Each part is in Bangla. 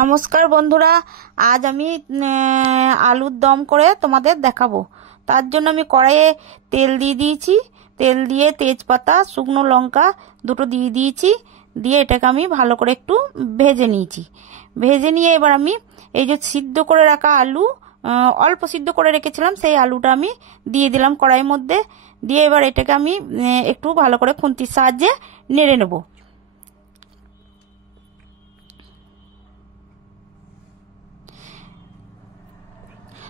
নমস্কার বন্ধুরা, আজ আমি আলুর দম করে তোমাদের দেখাবো। তার জন্য আমি কড়াইয়ে তেল দিয়ে দিয়েছি। তেল দিয়ে তেজপাতা, শুকনো লঙ্কা দুটো দিয়ে দিয়েছি। দিয়ে এটাকে আমি ভালো করে একটু ভেজে নিয়েছি। ভেজে নিয়ে এবার আমি এই যে সিদ্ধ করে রাখা আলু, অল্প সিদ্ধ করে রেখেছিলাম, সেই আলুটা আমি দিয়ে দিলাম কড়াইয়ের মধ্যে। দিয়ে এবার এটাকে আমি একটু ভালো করে খুন্তির সাহায্যে নেড়ে নেব।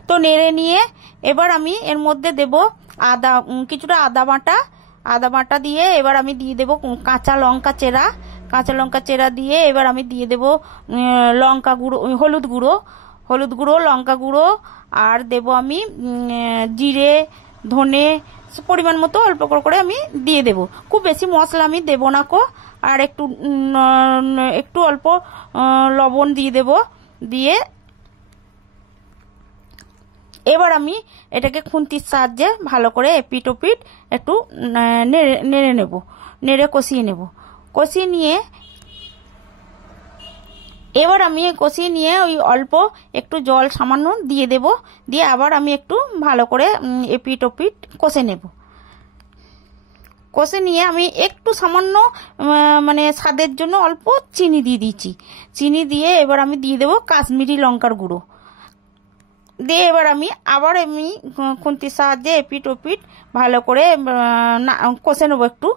তো নেড়ে নিয়ে এবার আমি এর মধ্যে দেব কিছুটা আদা বাটা দিয়ে এবার আমি দিয়ে দেব কাঁচা লঙ্কা চেরা দিয়ে এবার আমি দিয়ে দেব লঙ্কা গুঁড়ো, হলুদ গুঁড়ো, লঙ্কা গুঁড়ো, আর দেব আমি জিরে, ধনে পরিমাণ মতো অল্প করে আমি দিয়ে দেব। খুব বেশি মশলা আমি দেব না কো। আর একটু অল্প লবণ দিয়ে দেব। দিয়ে এবার আমি এটাকে খুন্তির সাহায্যে ভালো করে এপিট ওপিট একটু নেড়ে নেব, কষিয়ে নেব। কষিয়ে নিয়ে এবার আমি কষিয়ে নিয়ে ওই অল্প একটু জল সামান্য দিয়ে দেব। দিয়ে আবার আমি একটু ভালো করে এপিট ওপিট কষে নেব। কষে নিয়ে আমি একটু সামান্য মানে স্বাদের জন্য অল্প চিনি দিয়ে দিয়েছি। চিনি দিয়ে এবার আমি দিয়ে দেব কাশ্মীরি লঙ্কার গুঁড়ো। দিয়ে এবার আমি আবার খুন্তির সাহায্যে এপিট ওপিট ভালো করে কষে নেবো। একটু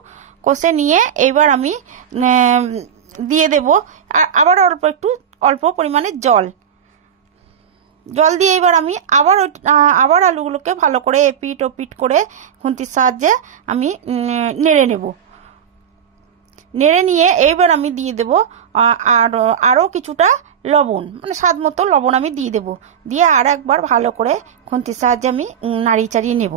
কষে নিয়ে এবার আমি দিয়ে দেব আবার অল্প পরিমাণে জল দিয়ে এবার আমি আবার আলুগুলোকে ভালো করে এপিট ওপিট করে খুন্তির সাহায্যে আমি নেড়ে নেব। নেড়ে নিয়ে এইবার আমি দিয়ে দেব আরও কিছুটা লবণ, মানে স্বাদ মতো লবণ আমি দিয়ে দেব। দিয়ে আর একবার ভালো করে খুন্তির সাহায্যে আমি নাড়িয়ে চাড়িয়ে নেব।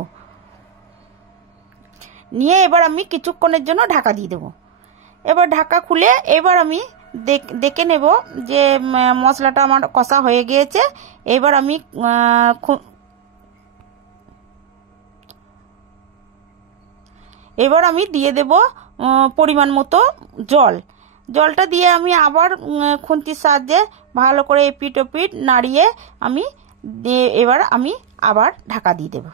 নিয়ে এবার আমি কিছুক্ষণের জন্য ঢাকা দিয়ে দেব। এবার ঢাকা খুলে এবার আমি দেখে নেব যে মশলাটা আমার কষা হয়ে গিয়েছে। এবার আমি দিয়ে দেব পরিমাণ মতো জলটা দিয়ে আমি আবার খুন্তির সাহায্যে ভালো করে এপিট ওপিট নাড়িয়ে এবার আমি আবার ঢাকা দিয়ে দেব।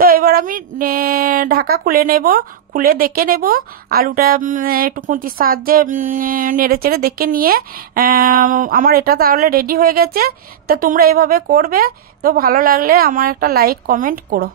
তো এবার আমি ঢাকা খুলে দেখে নেব আলুটা একটু খুন্তির সাহায্যে নেড়ে চেড়ে দেখে নিয়ে আমার এটা তাহলে রেডি হয়ে গেছে। তো তোমরা এভাবে করবে। তো ভালো লাগলে আমার একটা লাইক কমেন্ট করো।